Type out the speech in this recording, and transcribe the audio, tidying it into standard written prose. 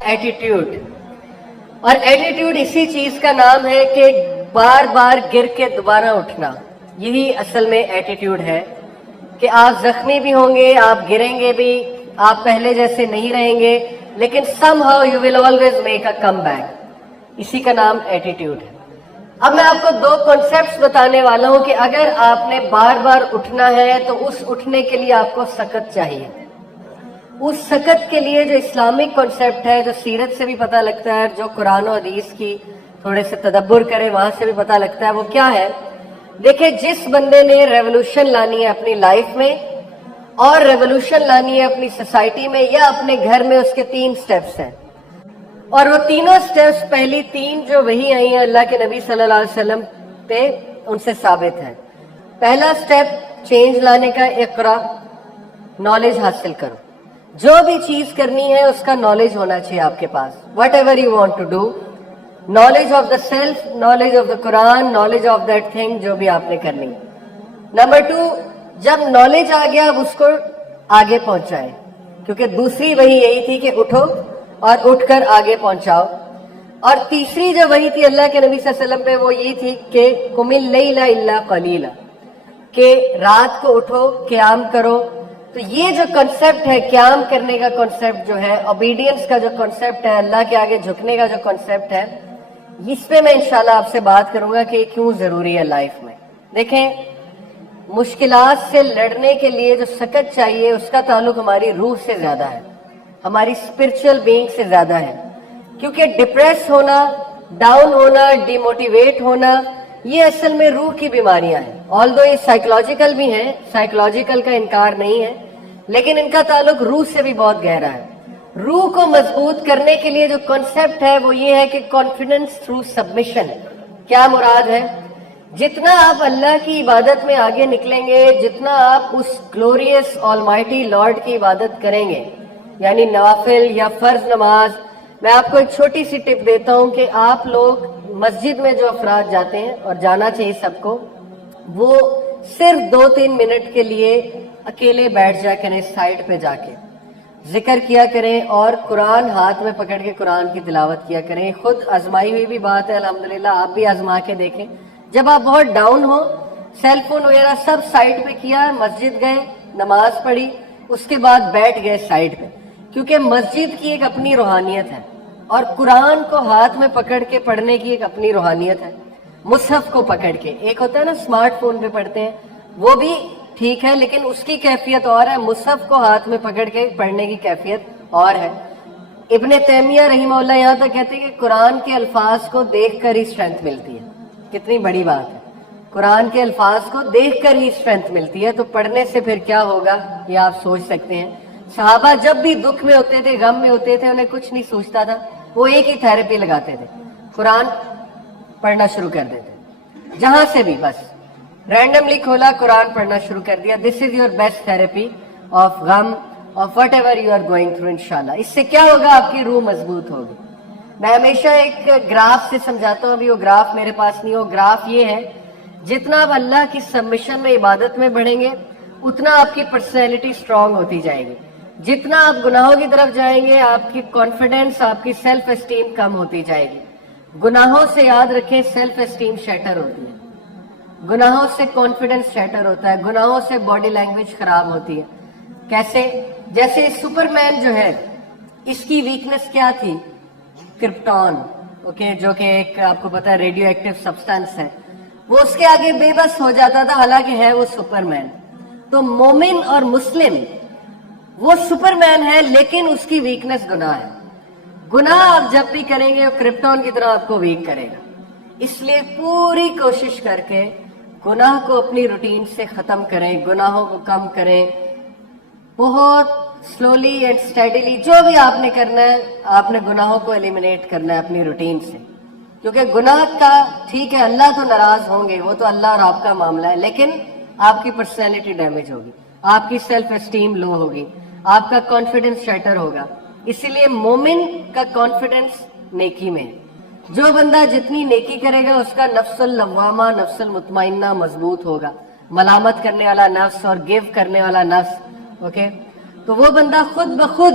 Attitude. اور attitude اسی چیز کا نام ہے کہ بار بار گر کے دوبارہ اٹھنا. یہی اصل میں ایٹیٹیوڈ ہے کہ آپ زخمی بھی ہوں گے, آپ گریں گے بھی, آپ پہلے جیسے نہیں رہیں گے, لیکن somehow you will always make a comeback. اسی کا نام ایٹیٹیوڈ ہے. اب میں آپ کو دو کانسیپٹس بتانے والا ہوں کہ اگر آپ نے بار بار اٹھنا ہے تو اس اٹھنے کے لیے آپ کو سکت چاہیے. اس سکت کے لیے جو اسلامک کانسیپٹ ہے, جو سیرت سے بھی پتہ لگتا ہے, جو قرآن و حدیث کی تھوڑے سے تدبر کرے وہاں سے بھی پتہ لگتا ہے, وہ کیا ہے؟ دیکھیں, جس بندے نے ریولوشن لانی ہے اپنی لائف میں اور ریولوشن لانی ہے اپنی سوسائٹی میں یا اپنے گھر میں, اس کے 3 سٹیپس ہیں. اور وہ تینوں سٹیپس, پہلی 3 جو وہی آئی ہیں اللہ کے نبی صلی اللہ علیہ وسلم پہ, ان سے ثابت ہے. پہلا سٹیپ چینج لانے کا, اقرا, نالج حاصل کرو. جو بھی چیز کرنی ہے اس کا نالج ہونا چاہیے آپ کے پاس. Whatever you want to do, knowledge of the self, knowledge of the Quran, knowledge of that thing جو بھی آپ نے کرنی. نمبر 2, جب نالج آ گیا اب اس کو آگے پہنچائے, کیونکہ دوسری وہی یہی تھی کہ اٹھو اور اٹھ کر آگے پہنچاؤ. اور تیسری جو وہی تھی اللہ کے نبی صلی اللہ علیہ وسلم پہ, وہ یہ تھی کہ قم اللیل الا قلیلا, کہ رات کو اٹھو, قیام کرو. تو یہ جو کنسپٹ ہے قیام کرنے کا کنسپٹ جو ہے, اوبیڈینس کا جو کنسپٹ ہے, اللہ کے آگے جھکنے کا جو کنسپٹ ہے, اس پہ میں انشاءاللہ آپ سے بات کروں گا کہ کیوں ضروری ہے لائف میں. دیکھیں, مشکلات سے لڑنے کے لیے جو سکت چاہیے اس کا تعلق ہماری روح سے زیادہ ہے, ہماری اسپرچل بینگ سے زیادہ ہے. کیونکہ ڈپریس ہونا, ڈاؤن ہونا, ڈی موٹیویٹ ہونا, یہ اصل میں روح کی بیماریاں ہیں. آلدو یہ سائیکولوجیکل بھی ہیں, سائیکولوجیکل کا انکار نہیں ہے, لیکن ان کا تعلق روح سے بھی بہت گہرا ہے. روح کو مضبوط کرنے کے لیے جو کنسپٹ ہے وہ یہ ہے کہ کانفیڈنس تھرو سبمیشن. کیا مراد ہے؟ جتنا آپ اللہ کی عبادت میں آگے نکلیں گے, جتنا آپ اس گلوریس آلمائٹی لارڈ کی عبادت کریں گے, یعنی نوافل یا فرض نماز. میں آپ کو ایک چھوٹی سی ٹپ دیتا ہوں کہ آپ لوگ مسجد میں جو افراد جاتے ہیں, اور جانا چاہیے سب کو, وہ صرف 2-3 منٹ کے لیے اکیلے بیٹھ جا کریں, سائڈ پہ جا کے ذکر کیا کریں اور قرآن ہاتھ میں پکڑ کے قرآن کی تلاوت کیا کریں. خود آزمائی ہوئی بھی بات ہے الحمدللہ, آپ بھی آزما کے دیکھیں. جب آپ بہت ڈاؤن ہو, سیل فون وغیرہ سب سائڈ پہ کیا, مسجد گئے, نماز پڑھی, اس کے بعد بیٹھ گئے سائڈ پہ, کیونکہ مسجد کی ایک اپنی روحانیت ہے اور قرآن کو ہاتھ میں پکڑ کے پڑھنے کی ایک اپنی روحانیت ہے. مصحف کو پکڑ کے, ایک ہوتا ہے نا اسمارٹ فون پہ پڑھتے ہیں, وہ بھی ٹھیک ہے لیکن اس کی کیفیت اور ہے, مصحف کو ہاتھ میں پکڑ کے پڑھنے کی کیفیت اور ہے. ابن تیمیہ رحمہ اللہ یہاں تک کہتے ہیں کہ قرآن کے الفاظ کو دیکھ کر ہی اسٹرینتھ ملتی ہے. کتنی بڑی بات ہے, قرآن کے الفاظ کو دیکھ کر ہی اسٹرینتھ ملتی ہے, تو پڑھنے سے پھر کیا ہوگا یہ آپ سوچ سکتے ہیں. صحابہ جب بھی دکھ میں ہوتے تھے, غم میں ہوتے تھے, انہیں کچھ نہیں سوچتا تھا, وہ ایک ہی تھیراپی لگاتے تھے, قرآن پڑھنا شروع کر دیتے. جہاں سے بھی بس رینڈملی کھولا, قرآن پڑھنا شروع کر دیا. This is your best therapy of غم, of whatever you are going through. انشاءاللہ اس سے کیا ہوگا, آپ کی روح مضبوط ہوگی. میں ہمیشہ ایک گراف سے سمجھاتا ہوں, ابھی وہ گراف میرے پاس نہیں. وہ گراف یہ ہے, جتنا آپ اللہ کی سبمیشن میں, عبادت میں بڑھیں گے, اتنا آپ کی پرسنالٹی اسٹرانگ ہوتی جائے گی. جتنا آپ گناہوں کی طرف جائیں گے, آپ کی کانفیڈنس, آپ کی سیلف اسٹیم کم ہوتی جائے گی. گناہوں سے یاد رکھیں سیلف اسٹیم شیٹر ہوتی ہے, گناہوں سے کانفیڈنس شیٹر ہوتا ہے, گناہوں سے باڈی لینگویج خراب ہوتی ہے. کیسے؟ جیسے سپر مین جو ہے, اس کی ویکنس کیا تھی؟ کرپٹون, اوکے, جو کہ ایک آپ کو پتا ہے ریڈیو ایکٹیو سبسٹانس ہے. وہ اس کے آگے بے بس ہو جاتا تھا, حالانکہ ہے وہ سپر مین. تو مومن اور مسلم وہ سپر مین ہے, لیکن اس کی ویکنس گناہ ہے. گناہ آپ جب بھی کریں گے, وہ کرپٹون کی طرح آپ کو ویک کرے گا. اس لیے پوری کوشش کر کے گناہ کو اپنی روٹین سے ختم کریں, گناہوں کو کم کریں. بہت سلولی اینڈ اسٹیڈیلی جو بھی آپ نے کرنا ہے, آپ نے گناہوں کو ایلیمینیٹ کرنا ہے اپنی روٹین سے. کیونکہ گناہ کا ٹھیک ہے, اللہ تو ناراض ہوں گے, وہ تو اللہ اور آپ کا معاملہ ہے, لیکن آپ کی پرسنالٹی ڈیمیج ہوگی, آپ کی سیلف اسٹیم لو ہوگی, آپ کا کانفیڈنس شیٹر ہوگا. اسی لیے مومن کا کانفیڈنس نیکی میں ہے. جو بندہ جتنی نیکی کرے گا, اس کا نفس اللوامہ, نفس المطمئنہ مضبوط ہوگا. ملامت کرنے والا نفس اور گیو کرنے والا نفس, اوکے, تو وہ بندہ خود بخود